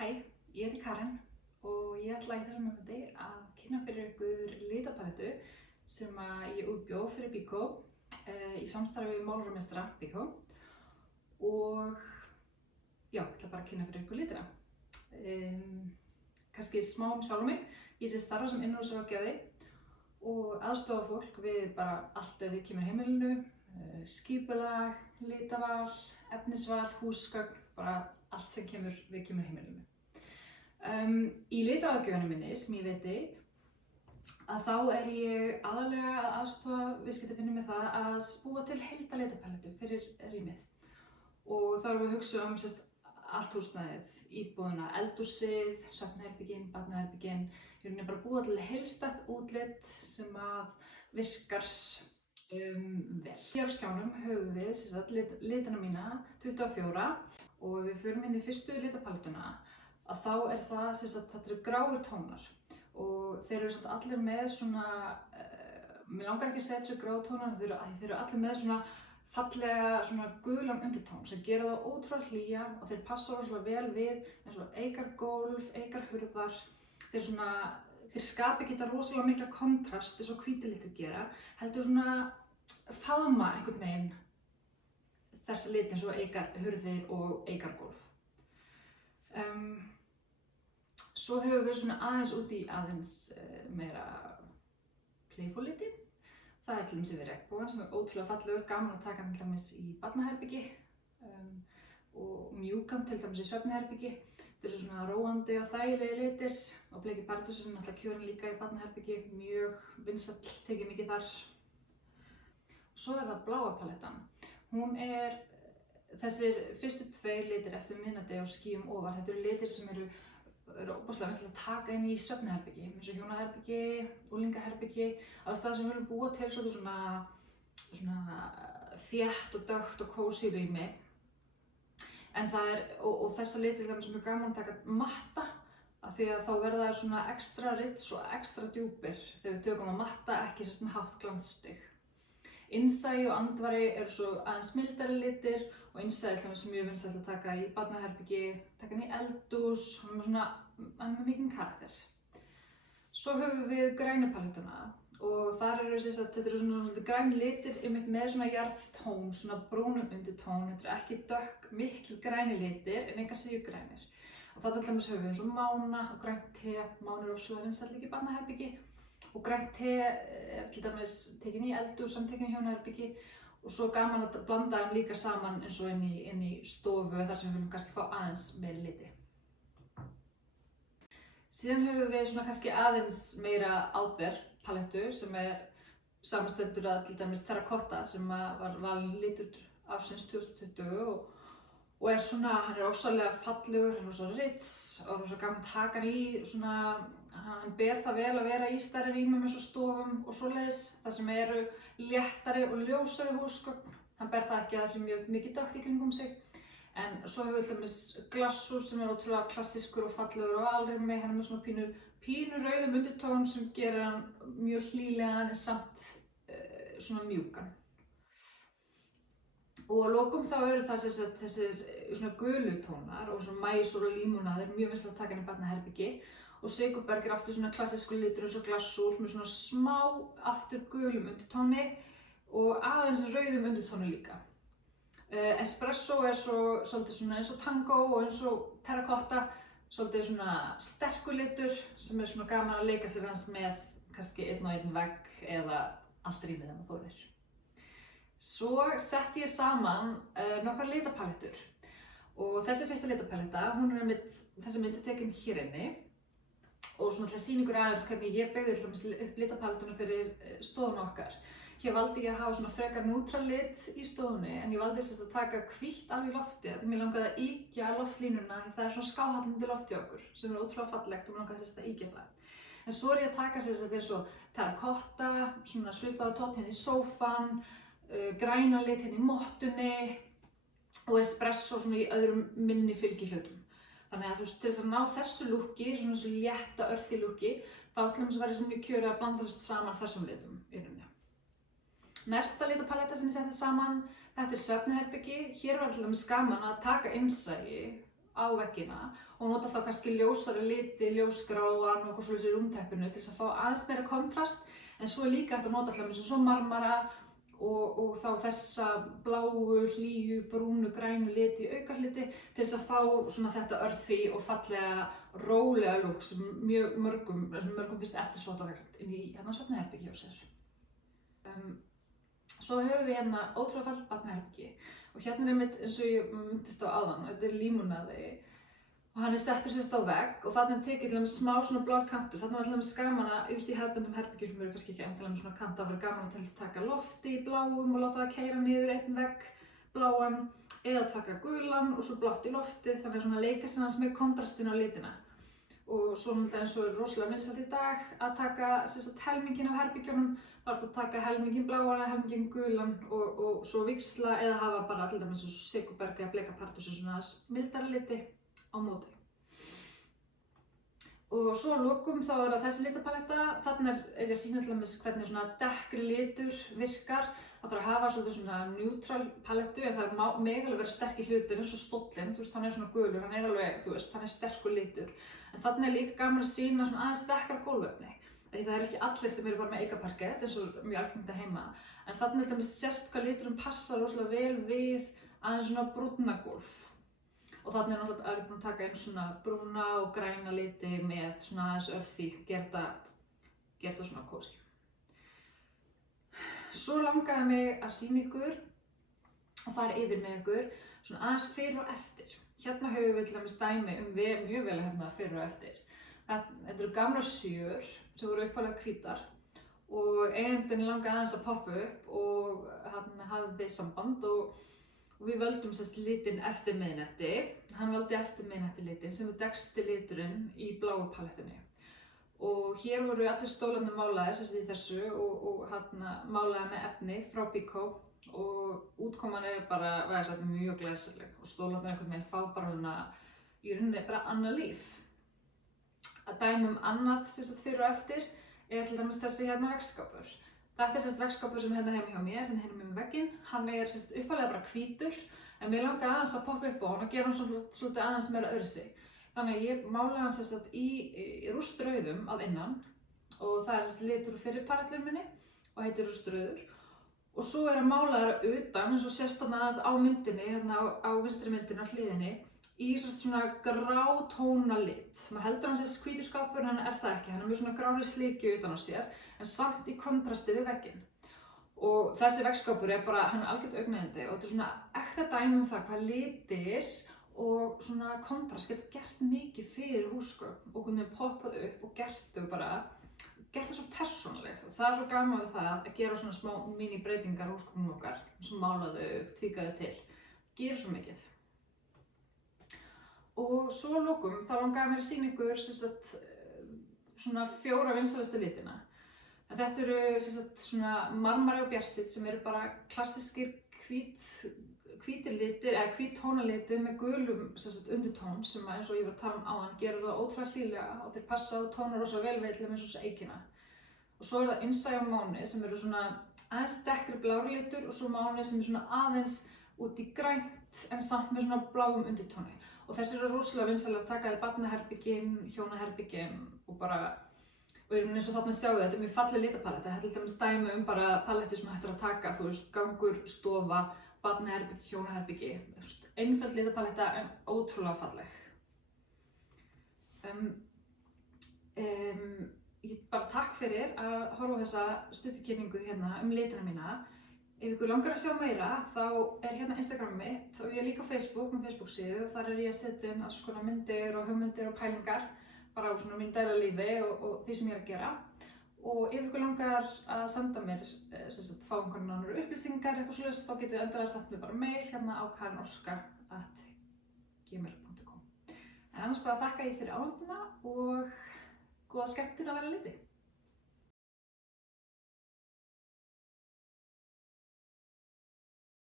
Hæ, ég heiti Karen og ég ætla í þessum myndi að kynna fyrir ykkur litapalettu sem ég útbjó fyrir Biko í samstarfi við málararmeistara Biko og já, ég ætla bara að kynna fyrir ykkur litina. Kannski smá sjálf mig, ég sé starfa sem innanhúsráðgjafi og aðstoða fólk við bara allt ef við kemur heimilinu, skipulag, litaval, efnisval, húsgögn, bara allt sem við kemur heimilinu. Í litaráðgjöfinni minni sem ég veiti að þá ég aðalega að aðstoða viðskiptavinni með það að búa til heildarlitapalettu fyrir rýmið og þá erum við að hugsa allt húsnæðið, íbúðina, eldhúsið, svefnherbergin, barnaherbergin, í rauninni bara búa til heildstætt útlit sem að virkar vel. Hér á skjánum höfum við litina mína 24 og ef við förum inn í fyrstu litapalettuna að þá þetta eru gráir tónar og þeir eru allir með svona, mér langar ekki að segja þessu gráu tónar, þeir eru allir með svona fallega svona gulan undirtón sem gera það ótrúlega hlýja og þeir passa rosalega vel við eins og eikar gólf, eikar hurðar, þeir skapa ekki þetta rosalega mikla kontrast eins og hvítir litir gera, heldur svona faðma einhvern veginn þessa liti eins og eikar hurðir og eikar gólf. Svo höfum við svona aðeins út í aðeins meira playful liti. Það til dæmis yfir regnbogann sem ótrúlega fallegur, gaman að taka hann til dæmis í barnaherbergi og mjúkan til dæmis í svefnherbergi. Þetta eru svona róandi og þægilegi litir og bleiki pardus er náttúrulega kjörinn líka í barnaherbergi, mjög vinsæll, tekið mikið þar. Svo það bláa palettan. Hún þessir fyrstu tveir litir eftir miðnætti og skýjum ofar, þetta eru litir sem eru óbúslega vinsælt að taka inn í svefnherbergi, eins og hjónaherbergi, unglingaherbergi, alls það sem við viljum búa til svona þétt og dökkt og kósí rými. En og þessa litir sem er gaman að taka matta, af því að þá verða þær svona ekstra rits og ekstra djúpir þegar við tökum að matta, ekki með hátt glanstig. Innsæi og andvari eru svo aðeins mildari litir og innsæi er mjög vinsælt að taka í barnaherbergi, taka hann í eldhús, hann er með mikinn karakter. Svo höfum við grænu palettuna og þar þetta eru svona græni litir með svona jarðtón, svona brúnum undirtón, þetta eru ekki dökk, mikil græni litir en enga síður grænir. Og það höfum við eins og mána og grænt te, mána er ofsalega vinsælt líka í barnaherbergi. Og grænt te til dæmis tekin í eldhús, tekin í hjónaherbergi og svo gaman að blanda þeim líka saman eins og inn í stofu þar sem við viljum kannski fá aðeins meiri liti. Síðan höfum við svona kannski aðeins meira out there palettu sem samanstendur að til dæmis terrakotta sem var valinn litur ársins 2020 og hann er ofsalega fallegur, hann er svo rits og svo gaman að taka hann í hann ber það vel að vera í stærri rýmum eins og stofum og svoleiðis, það sem eru léttari og ljósari húsgögn. Hann ber það ekki að það sé mjög mikið dökkt í kringum sig. En svo höfum við til dæmis glasshús sem er ótrúlega klassískur og fallegur og alrými, hann er með svona pínu rauðum undirtón sem gerir hann mjög hlýlegan en samt svona mjúkan. Og að lokum þá eru það þessir svona gulu tónar og svona maísúr og límónaðir, mjög vinsælt að taka inn í barnaherbergi. Og sigurberg er aftur svona klassískur litur eins og glassúr með svona smá aftur gulum undirtóni og aðeins rauðum undirtóni líka. Espresso er svolítið svona eins og tango og eins og terrakotta, svolítið svona sterkur litur sem er svona gaman að leika sér hans með kannski einn og einn vegg eða allt rýmið þegar maður þorir. Svo setti ég saman nokkrar litapalettur og þessi fyrsta litapaletta, hún er þessi myndi tekin hér inni og svona til sýningur aðeins hvernig ég beygði upp litapalettuna fyrir stofuna okkar. Hér valdi ég að hafa svona frekar neutral lit í stofunni en ég valdi að taka hvítt alveg í lofti því mér langaði að ýkja loftlínuna því það er svona skáhallandi loft í okkur sem er ótrúlega fallegt og mér langaði að ýkja það. En svo ég að taka eins og terrakotta, svona svipaða tónn hérna í sófann, græna lit hérna í mottunni og espresso svona í öðrum minni fylgihlutum. Þannig að til þess að ná þessu lúkki, svona þessu létta örþi lúkki, þá til þess að verði sem mjög kjörið að blandast saman þessum litum í rauninni. Næsta litapaletta sem ég setti saman, þetta er svefnherbergi. Hér var til dæmis gaman að taka innsæi á veggina og nota þá kannski ljósari liti, ljósgráan og eitthvað svolítið í rúmteppinu til þess að fá aðeins meira kontrast. En svo er líka hægt að nota alltaf eins og marmara og þá þessa bláu, hlýju, brúnu, grænu liti í aukarliti til þess að fá svona þetta earthy og fallega, rólega look sem mörgum finnst eftirsóknarvert inn í hérna svefnherbergi hjá sér. Svo höfum við hérna ótrúlega fallegt barnaherbergi og hérna er einmitt eins og ég myndist á áðan, þetta er límúnaði og hann er settur sérst á vegg og þarna er tekið til dæmis smá svona blár kantur. Þarna var til dæmis gaman að, just í hefðbundum herbergjum sem eru kannski ekki endilega svona kanta, að vera gaman að til þess taka lofti í bláum og láta það keyra niður einn vegg bláan eða taka gulan og svo blátt í lofti, þannig að svona leika sér með kontrastinu á litina. Og svo náttúrulega eins og er rosalega vinsælt í dag að taka sérst helminginn af herbergjunum, þá ertu að taka helminginn bláan eða helminginn gulan og svo víxla eða hafa bara til dæmis eins og Sigurberg eða Bleika Partus svona mildari liti á móti. Og svo að lokum þá er það þessi litapaletta. Þarna er ég að sýna til dæmis hvernig svona dekkri litur virkar. Það þarf að hafa svolítið svona neutral palettu en það mega alveg vera sterkir hlutir eins og stóllinn, þú veist, hann er svona gulur, hann er alveg, þú veist, hann er sterkur litur. En þarna er líka gaman að sýna svona aðeins dekkara gólfefni. Því það er ekki allir sem eru bara með eikaparkett eins og mjög algengt að heima. En þarna til dæmis sérst hvað liturinn passar rosalega vel við aðeins svona brúnna gólf. Og þarna er náttúrulega búin að taka einn svona brúna og græna liti með svona aðeins earthy, gera þetta svona kósí. Svo langaði mig að sýna ykkur og fara yfir með ykkur svona aðeins fyrir og eftir. Hérna höfum við til dæmis dæmi mjög vel hefna fyrir og eftir. Þetta eru gamlar sjör sem voru upphaflega hvítar og eigandinn langaði aðeins að poppa upp og hann hafði samband og við völdum sérst litinn eftir miðnætti. Hann valdi eftir miðnætti litinn sem er dekksti liturinn í bláu palettunni. Og hér voru allir stólarnir málaðir sérst í þessu og málaðir með efni frá Biko og útkoman er bara mjög glæsileg og stólarnir einhvern veginn fá bara svona í rauninni bara annað líf. Að dæmi annað sérst fyrir og eftir er til dæmis þessi hérna veggskápur. Þetta er sérst veggskápur sem hérna heima hjá mér, hérna heima með vegginn. Hann er sérst upphaflega bara hvítur, en mér langaði aðeins að poppa upp á hann og gera hann svolítið aðeins meira öðruvísi. Þannig að ég málaði hann sérst í rústrauðum að innan og það er sérst litur fyrir parallur minni og heitir rústrauður. Og svo er hann málaður utan, eins og sérst hann aðeins á myndinni, hérna á vinstri myndinni á hliðinni, í svona grátóna lit. Maður heldur hann sérst hvítur skápur en hann er það ekki. Hann er með svona grári slikju utan á sér, en samt í kontrasti við vegginn. Og þessi veggskápur er bara, hann er algjört augnayndi og þetta er svona ekta dæmi það hvað litir og svona kontrast geta gert mikið fyrir húsgögn og hvernig poppað upp og gert þau svo persónuleg. Og það er svo gaman við það að gera svona smá mini breytingar á húsgögnum okkar, sem mála þau, tvíka þau til. Gerir svo mikið. Og svo að lokum þá langaði mér að sýna ykkur svona 4 vinsælustu litina. En þetta eru svona marmari og bjarsitt sem eru bara klassískir hvítir litir, eða hvít tónalitir með gulum undirtón sem eins og ég var að tala áðan gerir það ótrúlega hlýlega og þeir passa og tónar rosa vel við til eins og eikina. Og svo er það Innsæ og Máni sem eru svona aðeins dekkri blár litur og svo Máni sem er svona aðeins út í grænt en samt með svona bláum undirtóni. Og þessi eru rosalega vinsælir að taka í barnaherbergin, hjónaherbergin og eins og þarna sjáu þetta er mjög falleg litapaletta. Þetta er til dæmis dæmi bara palettu sem hægt er að taka, þú veist, gangur, stofa, barnaherbergi, hjónaherbergi. Einföld litapaletta en ótrúlega falleg. Ég bara takk fyrir að horfa á þessa stuttukynningu hérna litina mína. Ef ykkur langar að sjá meira þá er hérna Instagram mitt og ég er líka á Facebook með Facebook-síðu og þar er ég að setja inn alls konar myndir og hugmyndir og pælingar bara á svona mínu daglega lífi og því sem ég er að gera. Og ef ykkur langar að senda mér, fá einhvern annar upplýsingar eitthvað svoleiðis, þá getið endilega sent mér bara mail hérna á karinóskar@gmail.com. En annars bara þakka ég fyrir áhenguna og góða skemmtun að velja liti.